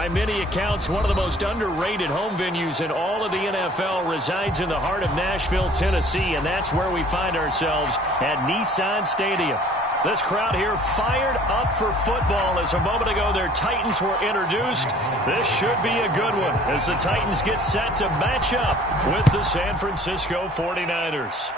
By many accounts, one of the most underrated home venues in all of the NFL resides in the heart of Nashville, Tennessee, and that's where we find ourselves at Nissan Stadium. This crowd here fired up for football as a moment ago their Titans were introduced. This should be a good one as the Titans get set to match up with the San Francisco 49ers.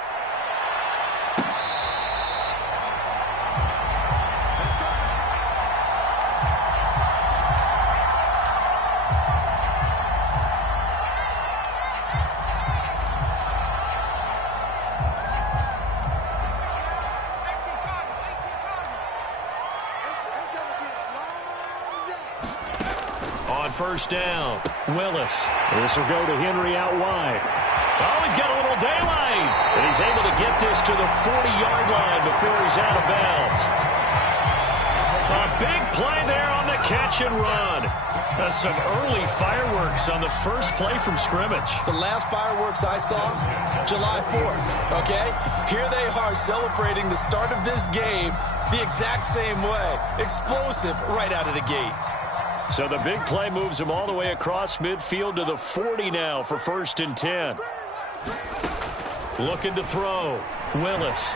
First down, Willis. This will go to Henry out wide. Oh, he's got a little daylight. And he's able to get this to the 40-yard line before he's out of bounds. A big play there on the catch and run. That's some early fireworks on the first play from scrimmage. The last fireworks I saw, July 4th, okay? Here they are celebrating the start of this game the exact same way. Explosive right out of the gate. So the big play moves him all the way across midfield to the 40 now for 1st and 10. Looking to throw. Willis.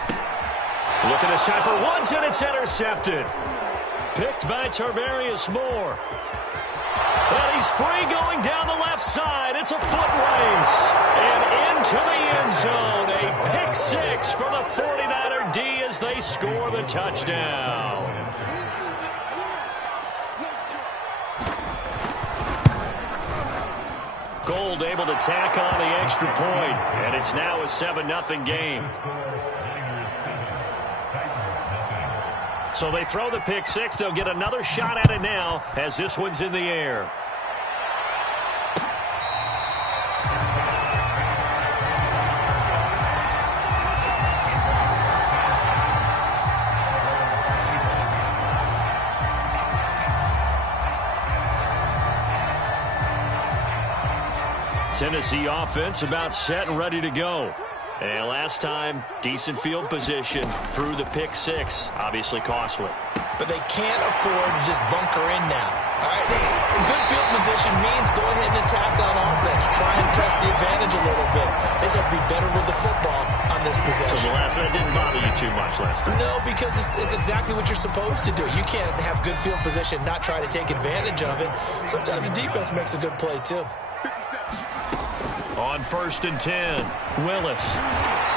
Looking this time for Woods, and it's intercepted. Picked by Tarvarius Moore. And he's free going down the left side. It's a foot race. And into the end zone. A pick six for the 49er D as they score the touchdown. Gold able to tack on the extra point, and it's now a 7-0 game. So they throw the pick six. They'll get another shot at it now as this one's in the air. Tennessee offense about set and ready to go. And last time, decent field position through the pick six. Obviously costly. But they can't afford to just bunker in now. All right, good field position means go ahead and attack on offense. Try and press the advantage a little bit. They just have to be better with the football on this possession. So the last one didn't bother you too much last time. No, because it's exactly what you're supposed to do. You can't have good field position, not try to take advantage of it. Sometimes the defense makes a good play, too. On 1st and 10, Willis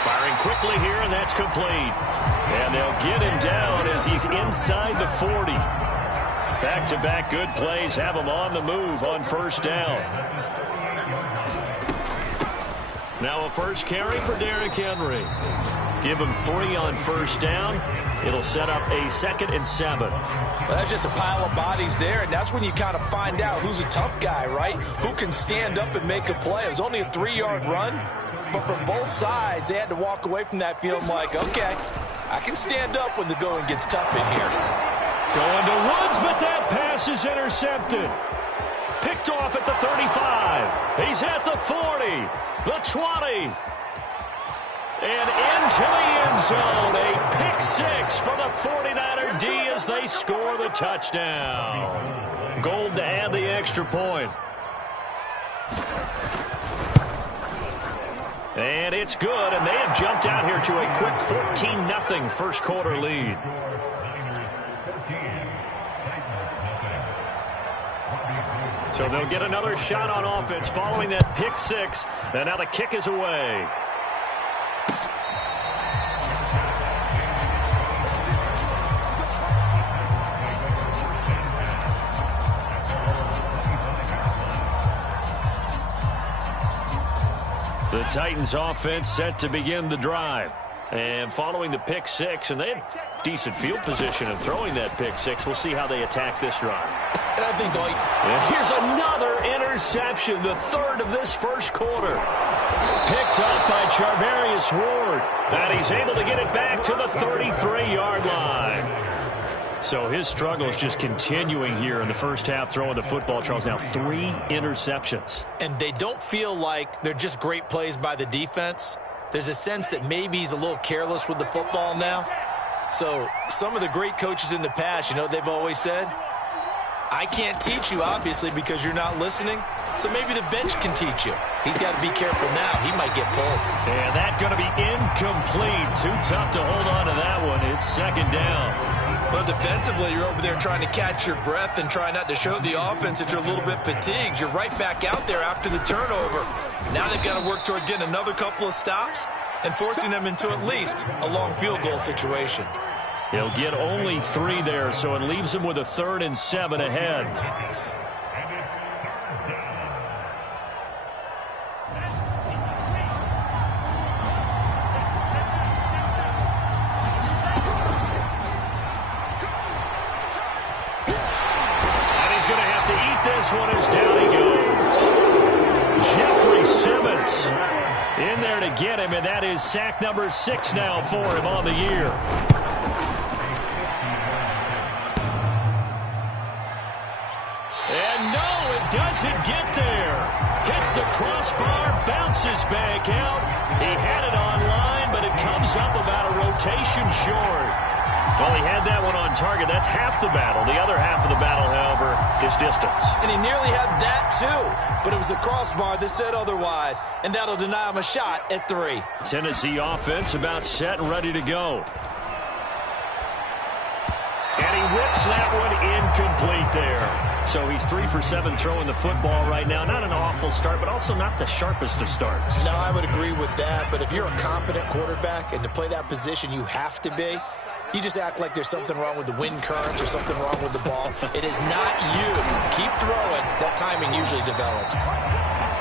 firing quickly here, and that's complete. And they'll get him down as he's inside the 40. Back-to-back good plays have him on the move on 1st down. Now a first carry for Derrick Henry. Give him 3 on 1st down. It'll set up a 2nd and 7. Well, that's just a pile of bodies there, and that's when you kind of find out who's a tough guy, right? Who can stand up and make a play. It was only a 3-yard run, but from both sides, they had to walk away from that field like, okay, I can stand up when the going gets tough in here. Going to Woods, but that pass is intercepted. Picked off at the 35. He's at the 40, the 20. And into the end zone, a pick six for the 49er D as they score the touchdown. Gold to add the extra point. And it's good, and they have jumped out here to a quick 14-0 first quarter lead. So they'll get another shot on offense following that pick six, and now the kick is away. The Titans offense set to begin the drive. And following the pick six, and they had decent field position in throwing that pick six. We'll see how they attack this drive. And I think here's another interception, the 3rd of this first quarter. Picked up by Charvarius Ward. And he's able to get it back to the 33-yard line. So his struggle is just continuing here in the first half, throwing the football. Charles, now 3 interceptions. And they don't feel like they're just great plays by the defense. There's a sense that maybe he's a little careless with the football now. So some of the great coaches in the past, you know, they've always said, I can't teach you, obviously, because you're not listening. So maybe the bench can teach you. He's got to be careful now. He might get pulled. And that's going to be incomplete. Too tough to hold on to that one. It's second down. Well, defensively, you're over there trying to catch your breath and try not to show the offense that you're a little bit fatigued. You're right back out there after the turnover. Now they've got to work towards getting another couple of stops and forcing them into at least a long field goal situation. He'll get only 3 there, so it leaves him with a 3rd and 7 ahead. And he's going to have to eat this one as down he goes. Jeffrey Simmons in there to get him, and that is sack number 6 now for him on the year. And no, it doesn't get there. Hits the crossbar, bounces back out. He had it online, but it comes up about a rotation short. Well, he had that one on target. That's half the battle. The other half of the battle, however, is distance. And he nearly had that, too. But it was the crossbar that said otherwise. And that'll deny him a shot at 3. Tennessee offense about set and ready to go. And he whips that one incomplete there. So he's 3 for 7 throwing the football right now. Not an awful start, but also not the sharpest of starts. No, I would agree with that. But if you're a confident quarterback and to play that position, you have to be. You just act like there's something wrong with the wind currents or something wrong with the ball. It is not you. Keep throwing. That timing usually develops.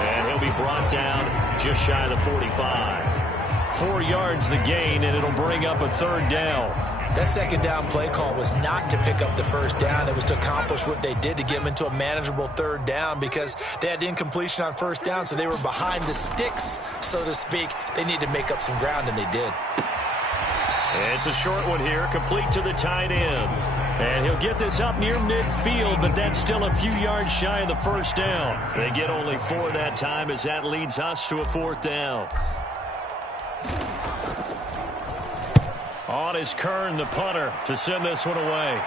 And he'll be brought down just shy of the 45. 4 yards the gain, and it'll bring up a 3rd down. That second down play call was not to pick up the first down. It was to accomplish what they did to get them into a manageable 3rd down because they had incompletion on first down, so they were behind the sticks, so to speak. They needed to make up some ground, and they did. It's a short one here, complete to the tight end. And he'll get this up near midfield, but that's still a few yards shy of the first down. They get only 4 that time as that leads us to a 4th down. On is Kern, the punter, to send this one away.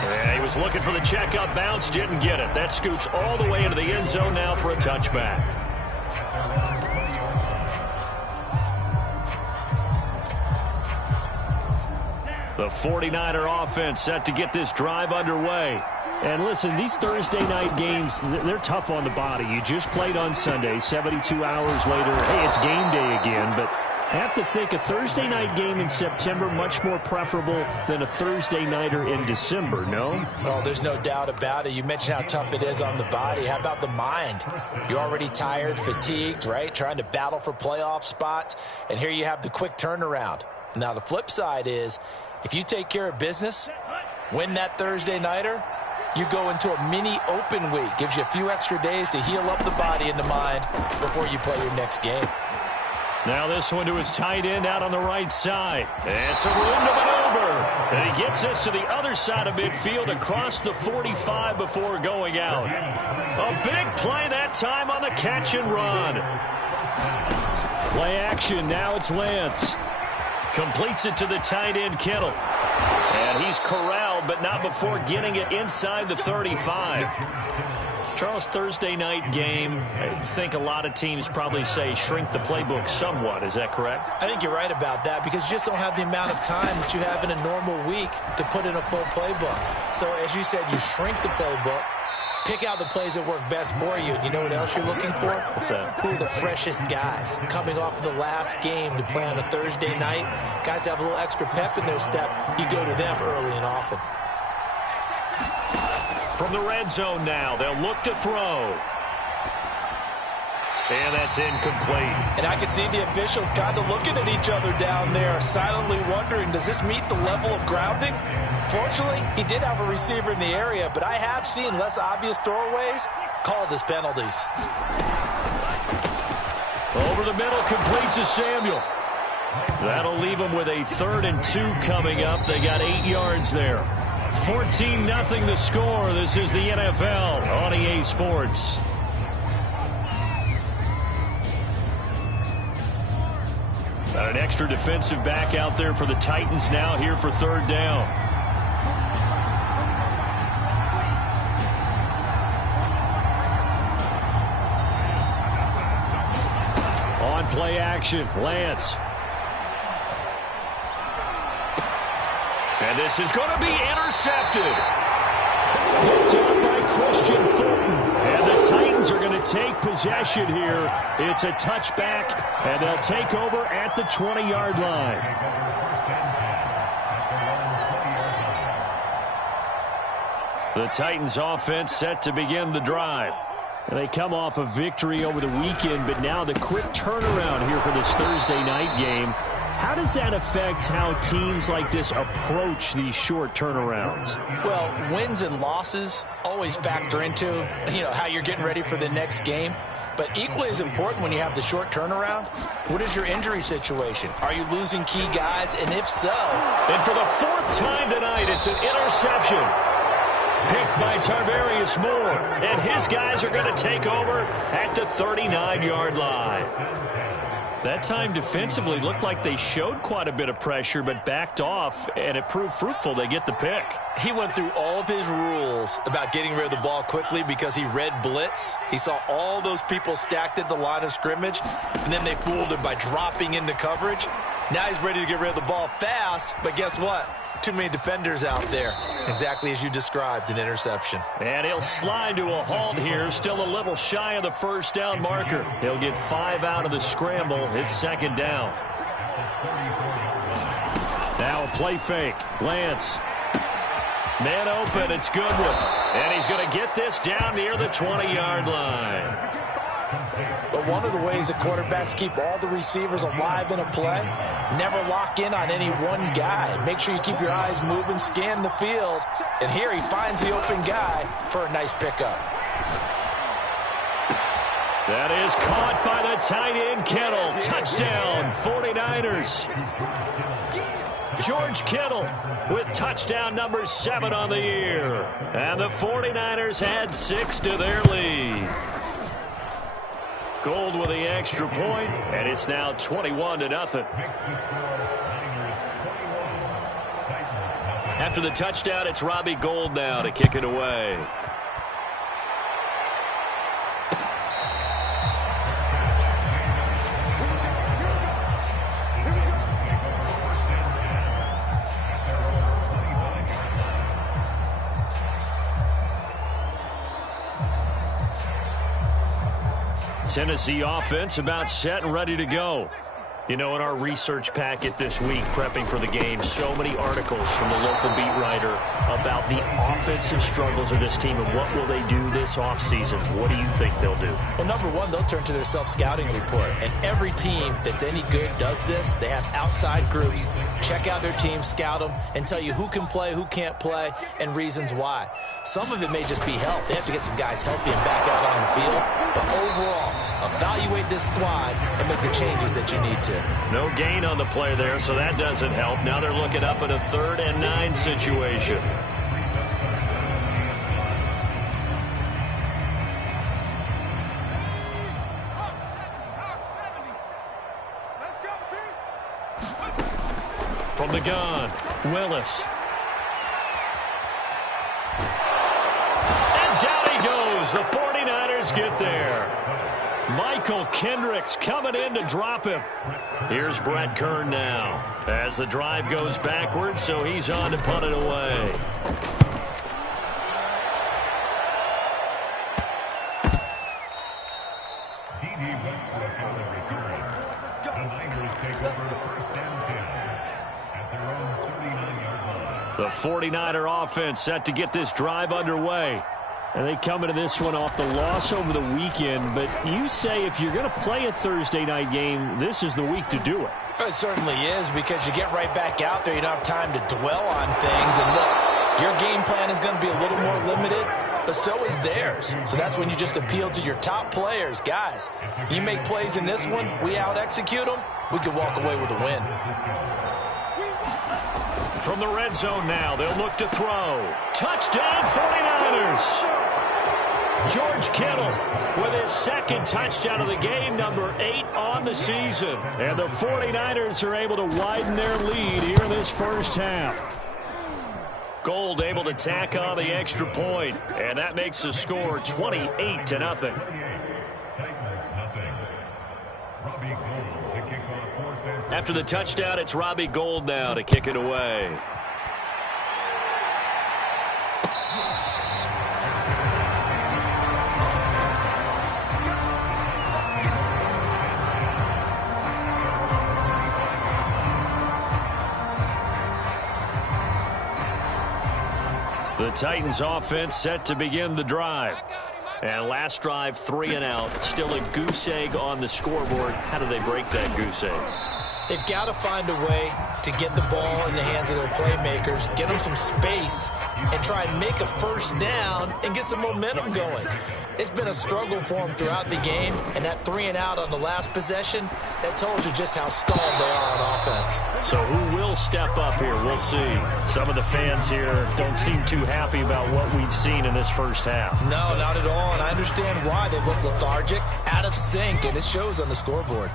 And he was looking for the checkup bounce, didn't get it. That scoots all the way into the end zone now for a touchback. The 49er offense set to get this drive underway. And listen, these Thursday night games, they're tough on the body. You just played on Sunday, 72 hours later, hey, it's game day again. But I have to think a Thursday night game in September much more preferable than a Thursday nighter in December, no? Oh, there's no doubt about it. You mentioned how tough it is on the body. How about the mind? You're already tired, fatigued, right? Trying to battle for playoff spots. And here you have the quick turnaround. Now, the flip side is, if you take care of business, win that Thursday nighter, you go into a mini open week. Gives you a few extra days to heal up the body and the mind before you play your next game. Now this one to his tight end out on the right side. And some room to maneuver. And he gets us to the other side of midfield across the 45 before going out. A big play that time on the catch and run. Play action. Now it's Lance. Completes it to the tight end, Kittle. And he's corralled, but not before getting it inside the 35. Charles, Thursday night game, I think a lot of teams probably say shrink the playbook somewhat. Is that correct? I think you're right about that because you just don't have the amount of time that you have in a normal week to put in a full playbook. So, as you said, you shrink the playbook, pick out the plays that work best for you. You know what else you're looking for? What's that? Who are the freshest guys coming off the last game to play on a Thursday night? Guys have a little extra pep in their step. You go to them early and often. From the red zone now, they'll look to throw. And that's incomplete. And I can see the officials kind of looking at each other down there, silently wondering, does this meet the level of grounding? Fortunately, he did have a receiver in the area, but I have seen less obvious throwaways called as penalties. Over the middle, complete to Samuel. That'll leave them with a 3rd and 2 coming up. They got 8 yards there. 14-0 the score. This is the NFL on EA Sports. An extra defensive back out there for the Titans now here for 3rd down. On play action, Lance. And this is going to be intercepted. Picked up by Christian Fulton. And the Titans are going to take possession here. It's a touchback, and they'll take over at the 20-yard line. The Titans offense set to begin the drive. And they come off a victory over the weekend, but now the quick turnaround here for this Thursday night game. How does that affect how teams like this approach these short turnarounds? Well, wins and losses always factor into, how you're getting ready for the next game. But equally as important when you have the short turnaround, what is your injury situation? Are you losing key guys? And if so... And for the fourth time tonight, it's an interception. Picked by Tarvarius Moore. And his guys are going to take over at the 39-yard line. That time defensively looked like they showed quite a bit of pressure but backed off, and it proved fruitful. They get the pick. He went through all of his rules about getting rid of the ball quickly because he read blitz. He saw all those people stacked at the line of scrimmage, and then they fooled him by dropping into coverage. Now he's ready to get rid of the ball fast, but guess what? Too many defenders out there. Exactly as you described, an interception. And he'll slide to a halt here, still a little shy of the first down marker. He'll get 5 out of the scramble. It's second down. Now a play fake. Lance. Man open, it's Goodwin. And he's going to get this down near the 20-yard line. But one of the ways that quarterbacks keep all the receivers alive in a play, never lock in on any one guy. Make sure you keep your eyes moving, scan the field. And here he finds the open guy for a nice pickup. That is caught by the tight end, Kittle. Touchdown, 49ers. George Kittle with touchdown number 7 on the year. And the 49ers add 6 to their lead. Gold with the extra point, and it's now 21-0. After the touchdown, it's Robbie Gould now to kick it away. Tennessee offense about set and ready to go. In our research packet this week, prepping for the game, so many articles from the local beat writer about the offensive struggles of this team and what will they do this offseason. What do you think they'll do? Well, number one, they'll turn to their self-scouting report. And every team that's any good does this. They have outside groups. Check out their team, scout them, and tell you who can play, who can't play, and reasons why. Some of it may just be health. They have to get some guys healthy and back out on the field. But overall, evaluate this squad and make the changes that you need to. No gain on the play there, so that doesn't help. Now they're looking up at a 3rd and 9 situation. From the gun, Willis. And down he goes. The 49ers get there. Michael Kendricks coming in to drop him. Here's Brett Kern now as the drive goes backwards, so he's on to punt it away. The 49er offense set to get this drive underway. And they come into this one off the loss over the weekend. But you say if you're going to play a Thursday night game, this is the week to do it. It certainly is, because you get right back out there. You don't have time to dwell on things. And look, your game plan is going to be a little more limited, but so is theirs. So that's when you just appeal to your top players. Guys, you make plays in this one, we out-execute them, we can walk away with a win. From the red zone now, they'll look to throw. Touchdown, 49ers! George Kittle with his 2nd touchdown of the game, number 8 on the season. And the 49ers are able to widen their lead here in this first half. Gould able to tack on the extra point, and that makes the score 28-0. After the touchdown, it's Robbie Gould now to kick it away. The Titans offense set to begin the drive. And last drive, 3 and out. Still a goose egg on the scoreboard. How do they break that goose egg? They've got to find a way to get the ball in the hands of their playmakers, get them some space, and try and make a first down and get some momentum going. It's been a struggle for them throughout the game, and that 3 and out on the last possession, that told you just how stalled they are on offense. So who will step up here? We'll see. Some of the fans here don't seem too happy about what we've seen in this first half. No, not at all, and I understand why. They've looked lethargic, out of sync, and it shows on the scoreboard.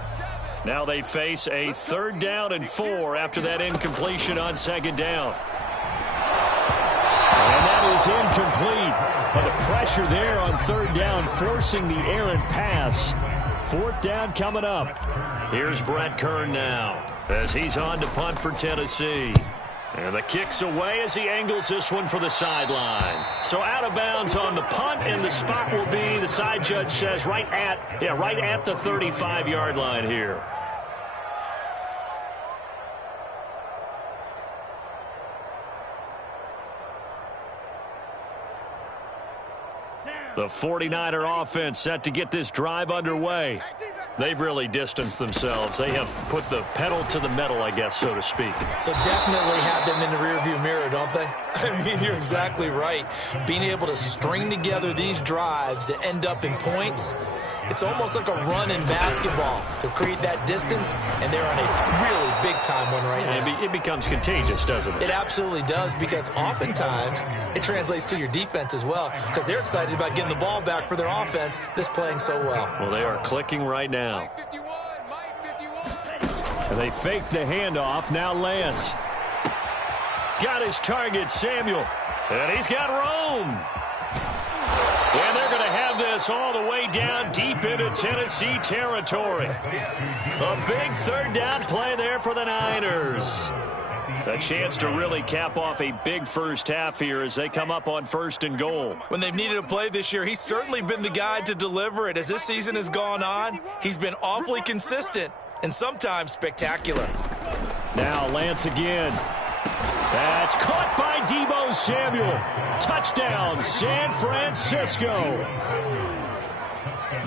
Now they face a 3rd down and 4 after that incompletion on 2nd down. And that is incomplete. But the pressure there on 3rd down, forcing the errant pass. 4th down coming up. Here's Brett Kern now as he's on to punt for Tennessee. And the kick's away as he angles this one for the sideline. So out of bounds on the punt, and the spot will be, the side judge says, right at the 35-yard line here. The 49er offense set to get this drive underway. They've really distanced themselves. They have put the pedal to the metal, I guess, so to speak. So definitely have them in the rearview mirror, don't they? I mean, you're exactly right. Being able to string together these drives that end up in points, it's almost like a run in basketball to create that distance, and they're on a really big-time one right now. It becomes contagious, doesn't it? It absolutely does, because oftentimes it translates to your defense as well, because they're excited about getting the ball back for their offense that's playing so well. Well, they are clicking right now. And they fake the handoff. Now Lance. Got his target, Samuel. And he's got Rome. And they're going to have this all the way down deep into Tennessee territory. A big 3rd down play there for the Niners. A chance to really cap off a big first half here as they come up on 1st and goal. When they've needed a play this year, he's certainly been the guy to deliver it. As this season has gone on, he's been awfully consistent and sometimes spectacular. Now Lance again. That's caught by Deebo Samuel. Touchdown, San Francisco.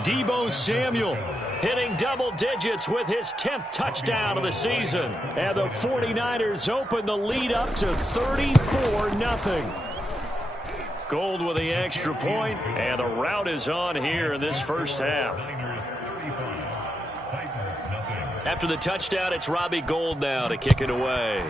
Deebo Samuel hitting double digits with his 10th touchdown of the season. And the 49ers open the lead up to 34-0. Gould with the extra point, and the route is on here in this first half. After the touchdown, it's Robbie Gould now to kick it away.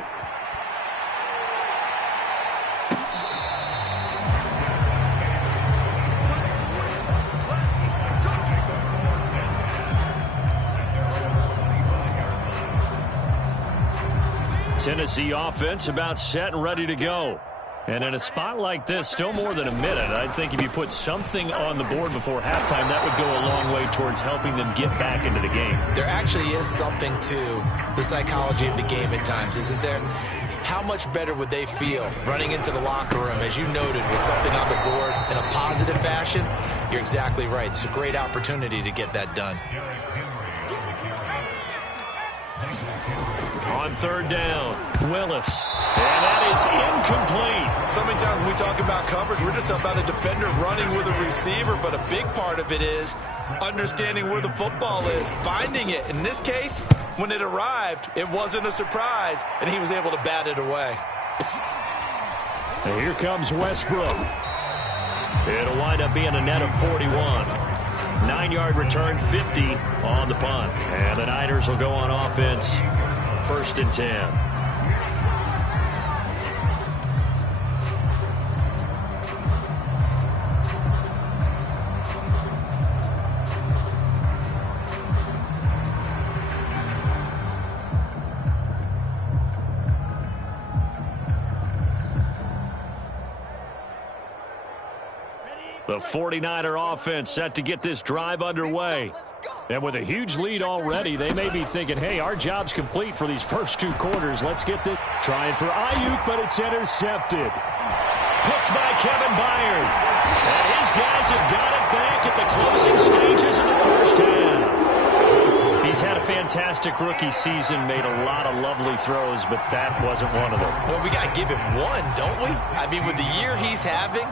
Tennessee offense about set and ready to go. And in a spot like this, still more than a minute, I think if you put something on the board before halftime, that would go a long way towards helping them get back into the game. There actually is something to the psychology of the game at times, isn't there? How much better would they feel running into the locker room, as you noted, with something on the board in a positive fashion? You're exactly right. It's a great opportunity to get that done. On 3rd down, Willis. And that is incomplete. So many times when we talk about coverage, we're just about a defender running with a receiver, but a big part of it is understanding where the football is, finding it. In this case, when it arrived, it wasn't a surprise, and he was able to bat it away. And here comes Westbrook. It'll wind up being a net of 41. 9-yard return, 50 on the punt. And the Niners will go on offense, 1st and 10. The 49er offense set to get this drive underway. And with a huge lead already, they may be thinking, hey, our job's complete for these first 2 quarters. Let's get this. Trying for Ayuk, but it's intercepted. Picked by Kevin Byard. And his guys have got it back at the closing stages of the first half. He's had a fantastic rookie season, made a lot of lovely throws, but that wasn't one of them. Well, we got to give him one, don't we? I mean, with the year he's having,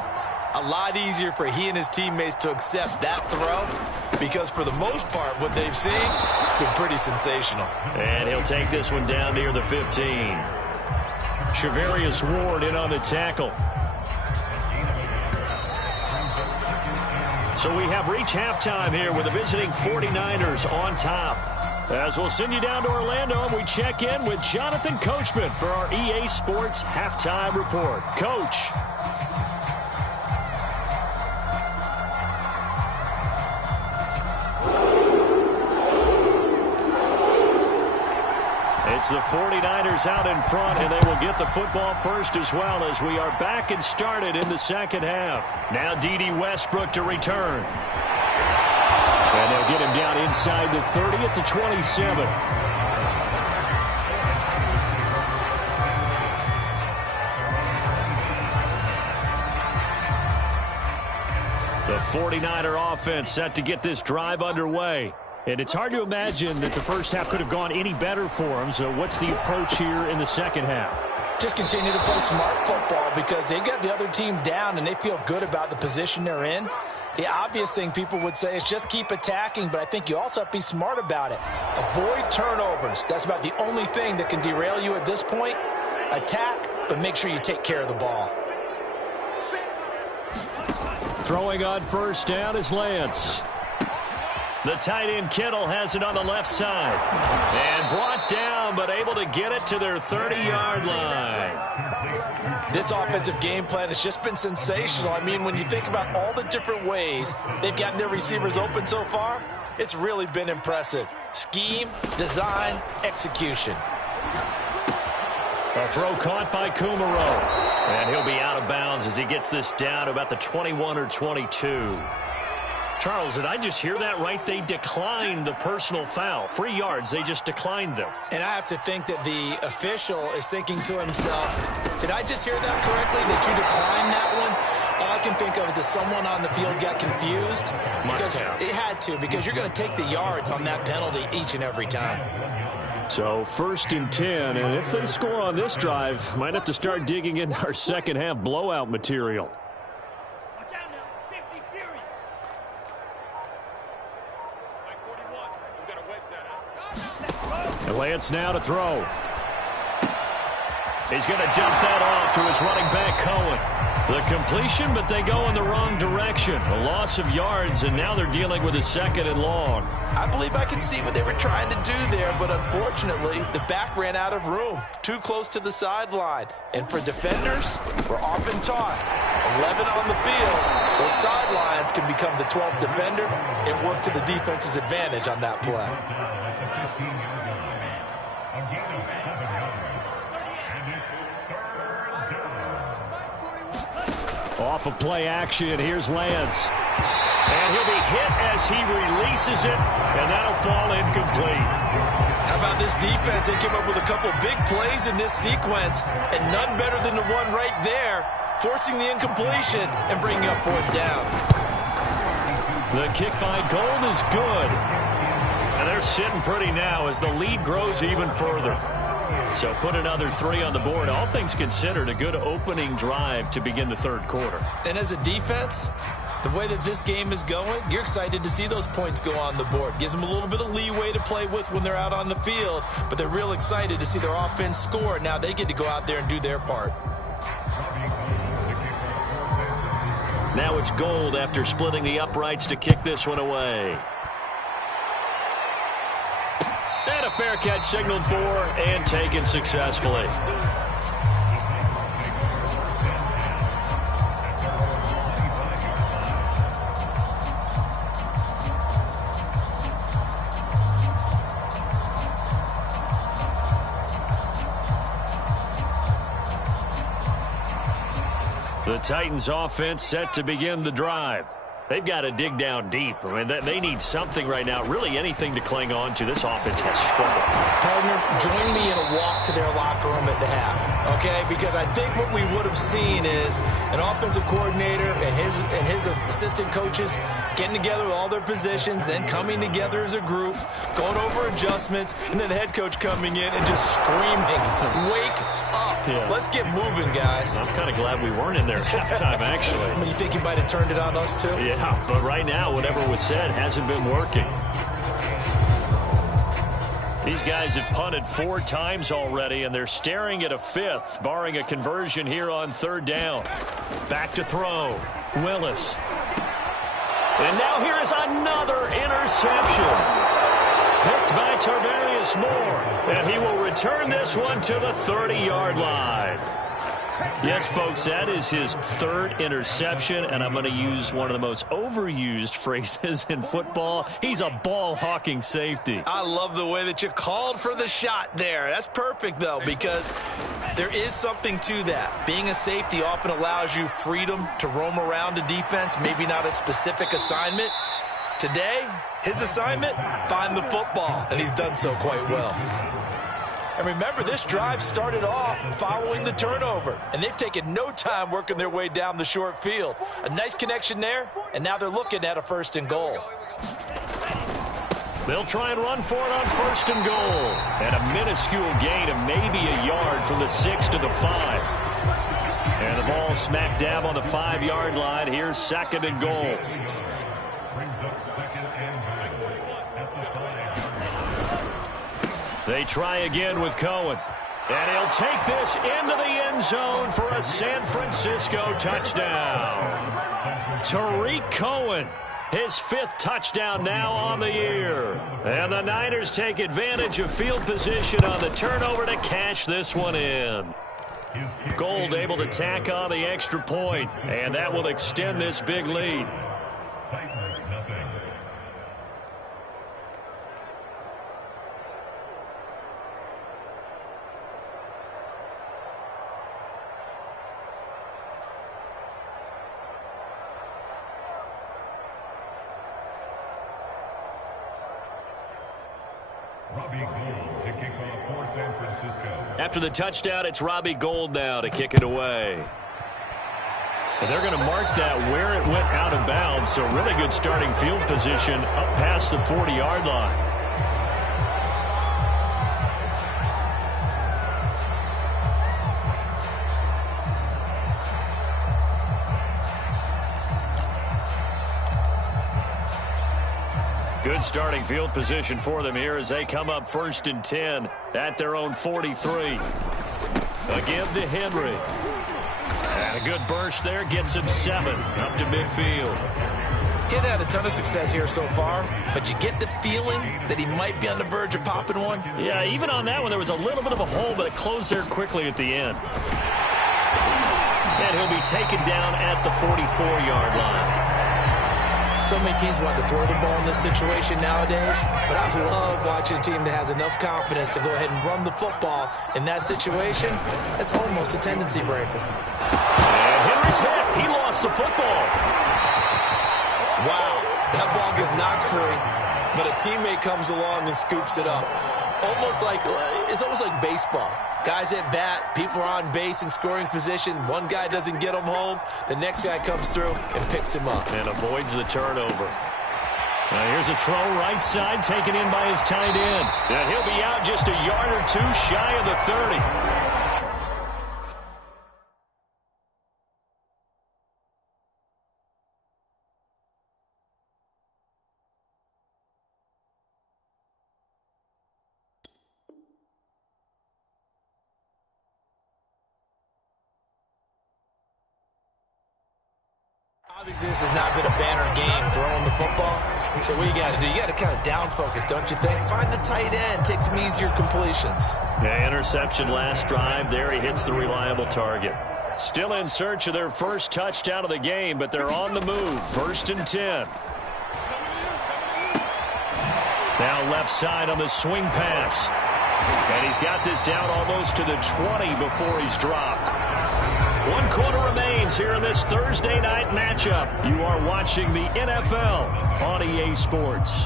a lot easier for he and his teammates to accept that throw, because for the most part, what they've seen, it's been pretty sensational. And he'll take this one down near the 15. Charvarius Ward in on the tackle. So we have reached halftime here with the visiting 49ers on top. As we'll send you down to Orlando, and we check in with Jonathan Coachman for our EA Sports Halftime Report. Coach. It's the 49ers out in front, and they will get the football first as well as we are back and started in the second half. Now D.D. Westbrook to return. And they'll get him down inside the 30 at the 27. The 49er offense set to get this drive underway. And it's hard to imagine that the first half could have gone any better for them. So what's the approach here in the second half? Just continue to play smart football because they got the other team down and they feel good about the position they're in. The obvious thing people would say is just keep attacking, but I think you also have to be smart about it. Avoid turnovers. That's about the only thing that can derail you at this point. Attack, but make sure you take care of the ball. Throwing on first down is Lance. The tight end Kittle has it on the left side. And brought down, but able to get it to their 30-yard line. This offensive game plan has just been sensational. I mean, when you think about all the different ways they've gotten their receivers open so far, it's really been impressive. Scheme, design, execution. A throw caught by Kumaro. And he'll be out of bounds as he gets this down to about the 21 or 22. Charles, did I just hear that right? They declined the personal foul. 3 yards, they just declined them. And I have to think that the official is thinking to himself, did I just hear that correctly, that you declined that one? All I can think of is that someone on the field got confused. Because it had to, because you're going to take the yards on that penalty each and every time. So 1st and 10, and if they score on this drive, might have to start digging in our second half blowout material. Lance now to throw. He's going to dump that off to his running back, Cohen. The completion, but they go in the wrong direction. A loss of yards, and now they're dealing with a 2nd and long. I believe I could see what they were trying to do there, but unfortunately, the back ran out of room. Too close to the sideline. And for defenders, we're often taught, 11 on the field, those sidelines can become the 12th defender and work to the defense's advantage on that play. Off of play action, here's Lance. And he'll be hit as he releases it, and that'll fall incomplete. How about this defense? They came up with a couple big plays in this sequence, and none better than the one right there, forcing the incompletion and bringing up 4th down. The kick by Gold is good. And they're sitting pretty now as the lead grows even further. So put another 3 on the board. All things considered, a good opening drive to begin the 3rd quarter. And as a defense, the way that this game is going, you're excited to see those points go on the board. Gives them a little bit of leeway to play with when they're out on the field, but they're real excited to see their offense score. Now they get to go out there and do their part. Now it's Gold after splitting the uprights to kick this one away. And a fair catch signaled for and taken successfully. The Titans offense set to begin the drive. They've got to dig down deep. I mean, they need something right now, really anything to cling on to. This offense has struggled. Partner, join me in a walk to their locker room at the half, okay? Because I think what we would have seen is an offensive coordinator and his assistant coaches getting together with all their positions, then coming together as a group, going over adjustments, and then the head coach coming in and just screaming, "Wake up. Yeah. Let's get moving, guys." I'm kind of glad we weren't in there at halftime, actually. I mean, you think he might have turned it on us, too? Yeah, but right now, whatever was said hasn't been working. These guys have punted 4 times already, and they're staring at a 5th, barring a conversion here on 3rd down. Back to throw. Willis. And now here is another interception. Picked by Tarvarius Moore. And he will return this one to the 30-yard line. Yes, folks, that is his 3rd interception, and I'm going to use one of the most overused phrases in football. He's a ball-hawking safety. I love the way that you called for the shot there. That's perfect, though, because there is something to that. Being a safety often allows you freedom to roam around a defense, maybe not a specific assignment. Today, his assignment, find the football, and he's done so quite well. And remember, this drive started off following the turnover, and they've taken no time working their way down the short field. A nice connection there, and now they're looking at a 1st and goal. They'll try and run for it on 1st and goal. And a minuscule gain of maybe a yard from the 6 to the 5. And the ball smack dab on the 5-yard line. Here's 2nd and goal. They try again with Cohen. And he'll take this into the end zone for a San Francisco touchdown. Tariq Cohen, his 5th touchdown now on the year. And the Niners take advantage of field position on the turnover to cash this one in. Gold able to tack on the extra point, and that will extend this big lead. After the touchdown, it's Robbie Gould now to kick it away. And they're going to mark that where it went out of bounds, so really good starting field position up past the 40-yard line. Good starting field position for them here as they come up 1st and 10 at their own 43. A give to Henry. And a good burst there gets him 7 up to midfield. He's had a ton of success here so far, but you get the feeling that he might be on the verge of popping one. Yeah, even on that one, there was a little bit of a hole, but it closed there quickly at the end. And he'll be taken down at the 44-yard line. So many teams want to throw the ball in this situation nowadays, but I love watching a team that has enough confidence to go ahead and run the football. In that situation, that's almost a tendency breaker. And Henry's hit. He lost the football. Wow, that ball gets knocked free, but a teammate comes along and scoops it up. It's almost like baseball. Guys at bat, people are on base in scoring position. One guy doesn't get him home. The next guy comes through and picks him up. And avoids the turnover. Now here's a throw right side taken in by his tight end. And he'll be out just a yard or 2 shy of the 30. Obviously, this has not been a banner game throwing the football. So what you got to do, you got to kind of down focus, don't you think? Find the tight end, take some easier completions. Yeah, interception last drive. There he hits the reliable target. Still in search of their first touchdown of the game, but they're on the move. 1st and 10. Now left side on the swing pass. And he's got this down almost to the 20 before he's dropped. One quarter remains here in this Thursday night matchup. You are watching the NFL on EA Sports.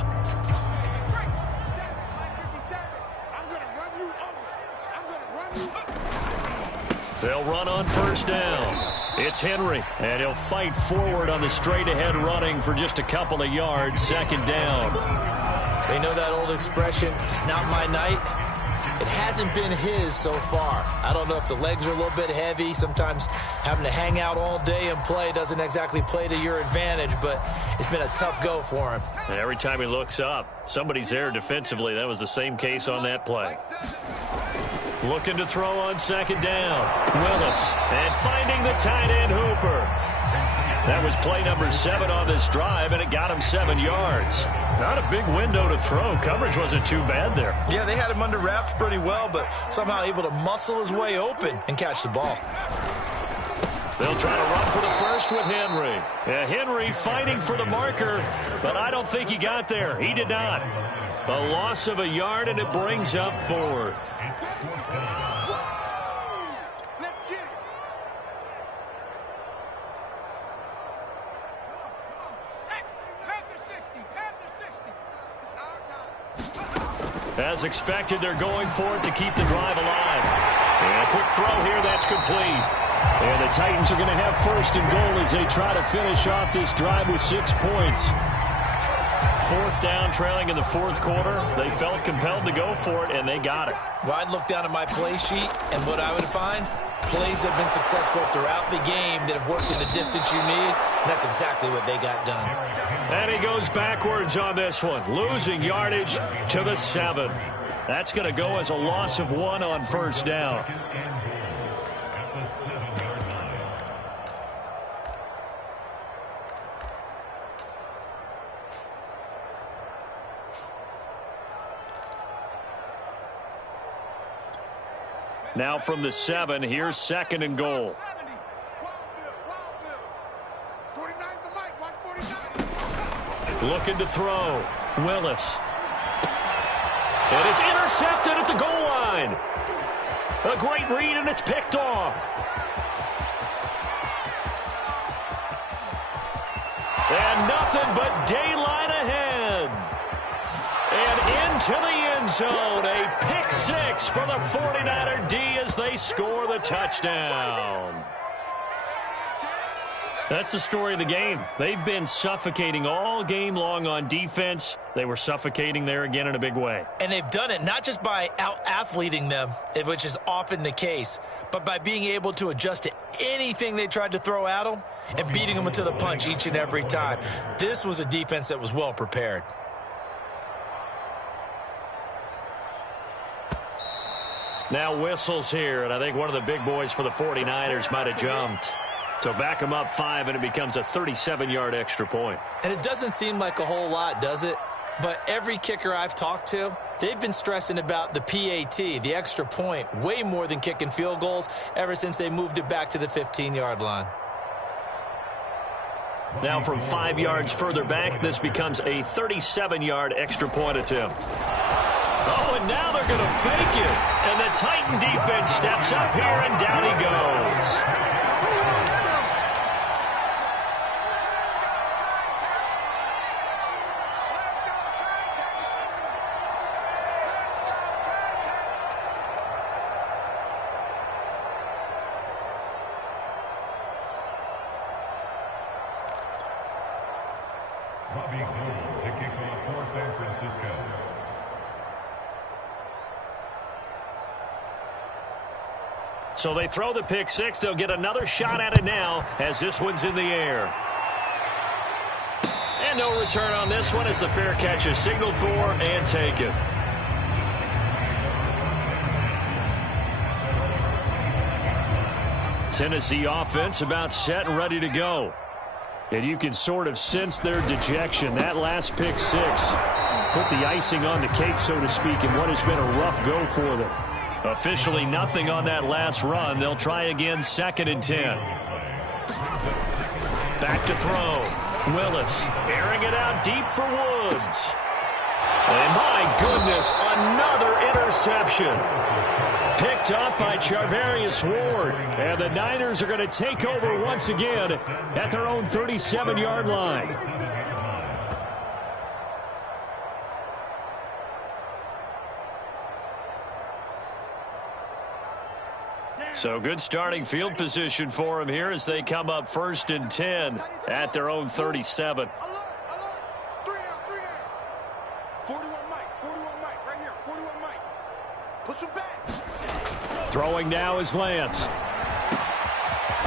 They'll run on first down. It's Henry, and he'll fight forward on the straight-ahead running for just a couple of yards. Second down. They know that old expression, it's not my night. It hasn't been his so far. I don't know if the legs are a little bit heavy. Sometimes having to hang out all day and play doesn't exactly play to your advantage, but it's been a tough go for him. And every time he looks up, somebody's there defensively. That was the same case on that play. Looking to throw on second down. Willis, and finding the tight end Hooper. That was play number 7 on this drive, and it got him 7 yards. Not a big window to throw. Coverage wasn't too bad there. Yeah, they had him under wraps pretty well, but somehow able to muscle his way open and catch the ball. They'll try to run for the first with Henry. Yeah, Henry fighting for the marker, but I don't think he got there. He did not. A loss of a yard, and it brings up 4th. As expected, they're going for it to keep the drive alive. And a quick throw here, that's complete. And the Titans are going to have first and goal as they try to finish off this drive with 6 points. 4th down, trailing in the 4th quarter. They felt compelled to go for it, and they got it. Well, I'd look down at my play sheet, and what I would find, plays have been successful throughout the game that have worked in the distance you need, and that's exactly what they got done. And he goes backwards on this one, losing yardage to the 7. That's going to go as a loss of 1 on first down. Now from the 7, here's second and goal. Looking to throw. Willis. And it's intercepted at the goal line. A great read, and it's picked off. And nothing but daylight ahead. And into the end zone. A pick 6 for the 49er D as they score the touchdown. That's the story of the game. They've been suffocating all game long on defense. They were suffocating there again in a big way. And they've done it not just by out-athleting them, which is often the case, but by being able to adjust to anything they tried to throw at them and beating them into the punch each and every time. This was a defense that was well prepared. Now whistles here, and I think one of the big boys for the 49ers might have jumped. So back them up 5, and it becomes a 37-yard extra point. And it doesn't seem like a whole lot, does it? But every kicker I've talked to, they've been stressing about the PAT, the extra point, way more than kicking field goals ever since they moved it back to the 15-yard line. Now from 5 yards further back, this becomes a 37-yard extra point attempt. Oh, and now they're going to fake it. And the Titan defense steps up here, and down he goes. Bobby Gould to kick off for San Francisco. So they throw the pick 6. They'll get another shot at it now as this one's in the air. And no return on this one as the fair catch is signaled for and taken. Tennessee offense about set and ready to go. And you can sort of sense their dejection. That last pick 6 put the icing on the cake, so to speak, in what has been a rough go for them. Officially nothing on that last run. They'll try again, 2nd and 10. Back to throw. Willis airing it out deep for Woods. And my goodness, another interception. Picked up by Charvarius Ward. And the Niners are going to take over once again at their own 37-yard line. So good starting field position for them here as they come up 1st and 10 at their own 37. 41 Mike, right here, 41 Mike. Push him back. Throwing now is Lance.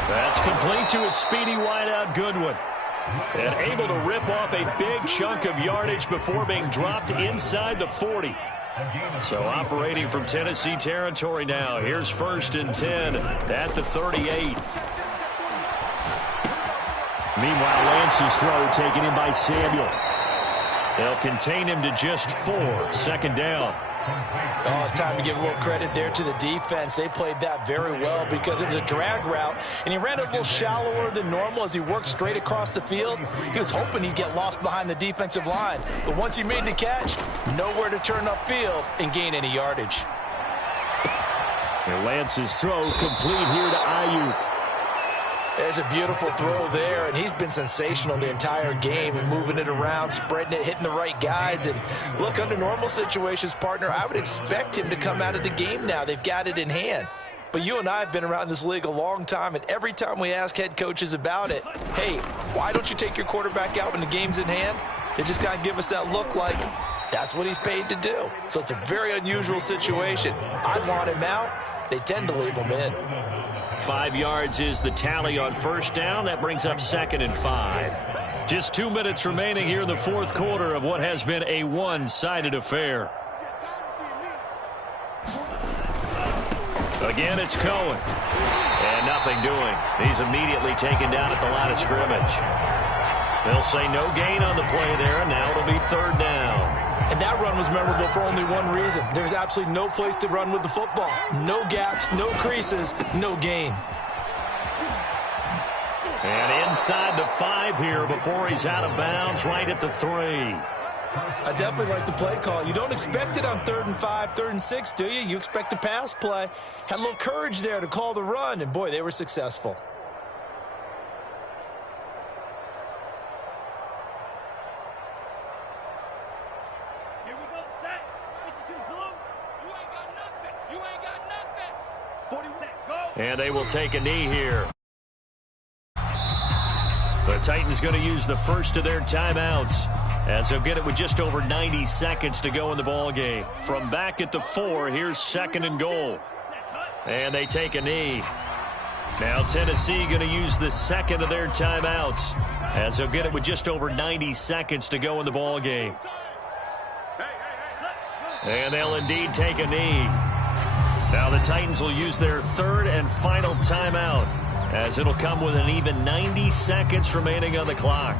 That's complete to a speedy wideout Goodwin. And able to rip off a big chunk of yardage before being dropped inside the 40. So operating from Tennessee territory now. Here's 1st and 10 at the 38. Meanwhile, Lance's throw taken in by Samuel. They'll contain him to just 4. 2nd down. Oh, it's time to give a little credit there to the defense. They played that very well because it was a drag route, and he ran a little shallower than normal as he worked straight across the field. He was hoping he'd get lost behind the defensive line, but once he made the catch, nowhere to turn upfield and gain any yardage. And Lance's throw complete here to Ayuk. There's a beautiful throw there, and he's been sensational the entire game, moving it around, spreading it, hitting the right guys. And look, under normal situations, partner, I would expect him to come out of the game now. They've got it in hand. But you and I have been around this league a long time, and every time we ask head coaches about it, hey, why don't you take your quarterback out when the game's in hand? They just kind of give us that look like that's what he's paid to do. So it's a very unusual situation. I'd want him out. They tend to leave him in. 5 yards is the tally on 1st down. That brings up 2nd and 5. Just 2 minutes remaining here in the 4th quarter of what has been a one-sided affair. Again, it's Cohen. And nothing doing. He's immediately taken down at the line of scrimmage. They'll say no gain on the play there, and now it'll be 3rd down. And that run was memorable for only one reason. There's absolutely no place to run with the football. No gaps, no creases, no gain. And inside the 5 here before he's out of bounds, right at the 3. I definitely like the play call. You don't expect it on 3rd and 5, 3rd and 6, do you? You expect a pass play. Had a little courage there to call the run, and boy, they were successful. And they will take a knee here. The Titans going to use the first of their timeouts as they'll get it with just over 90 seconds to go in the ball game. From back at the 4, here's 2nd and goal. And they take a knee. Now Tennessee going to use the 2nd of their timeouts as they'll get it with just over 90 seconds to go in the ball game. And they'll indeed take a knee. Now the Titans will use their 3rd and final timeout as it'll come with an even 90 seconds remaining on the clock.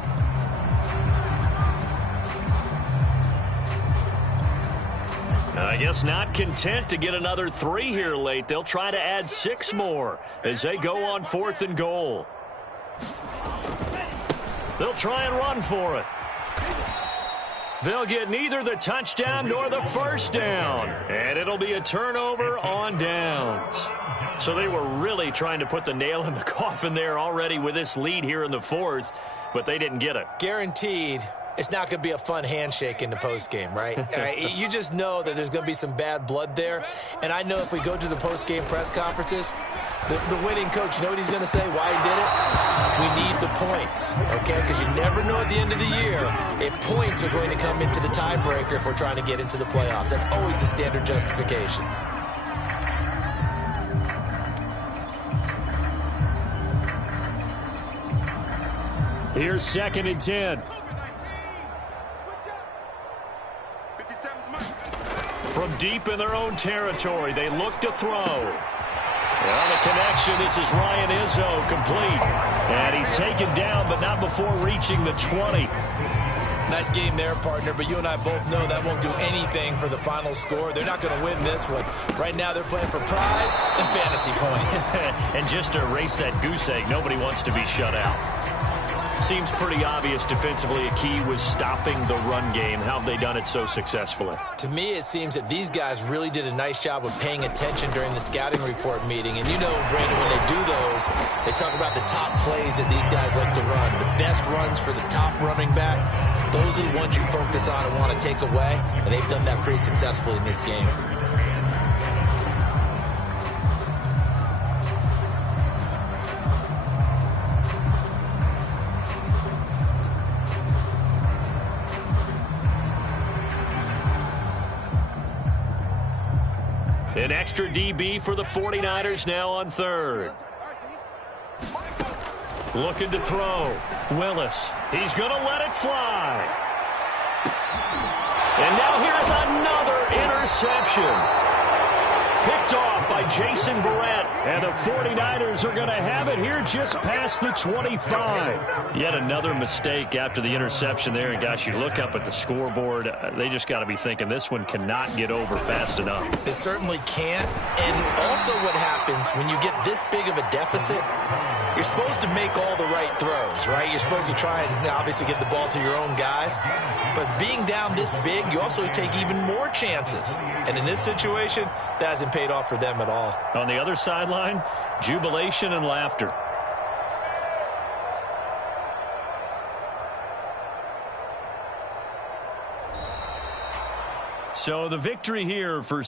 I guess not content to get another 3 here late. They'll try to add 6 more as they go on 4th and goal. They'll try and run for it. They'll get neither the touchdown nor the 1st down. And it'll be a turnover on downs. So they were really trying to put the nail in the coffin there already with this lead here in the 4th, but they didn't get it. Guaranteed it's not going to be a fun handshake in the postgame, right? You just know that there's going to be some bad blood there. And I know if we go to the postgame press conferences, the winning coach, you know what he's going to say, why he did it? We need the points, okay? Because you never know at the end of the year if points are going to come into the tiebreaker if we're trying to get into the playoffs. That's always the standard justification. Here's 2nd and 10. From deep in their own territory, they look to throw. Well, the connection, this is Ryan Izzo, complete. And he's taken down, but not before reaching the 20. Nice game there, partner, but you and I both know that won't do anything for the final score. They're not going to win this one. Right now, they're playing for pride and fantasy points. And just to erase that goose egg, nobody wants to be shut out. Seems pretty obvious defensively a key was stopping the run game. How have they done it so successfully? To me, it seems that these guys really did a nice job of paying attention during the scouting report meeting. And you know, Brandon, when they do those, they talk about the top plays that these guys like to run. The best runs for the top running back, those are the ones you focus on and want to take away. And they've done that pretty successfully in this game. An extra DB for the 49ers now on third. Looking to throw. Willis. He's going to let it fly. And now here's another interception. Picked off by Jason Verrett. And the 49ers are going to have it here just past the 25. Yet another mistake after the interception there. And, gosh, you look up at the scoreboard. They just got to be thinking this one cannot get over fast enough. It certainly can't. And also what happens when you get this big of a deficit, you're supposed to make all the right throws, right? You're supposed to try and obviously get the ball to your own guys. But being down this big, you also take even more chances. And in this situation, that hasn't paid off for them at all. On the other sideline, jubilation and laughter. So the victory here for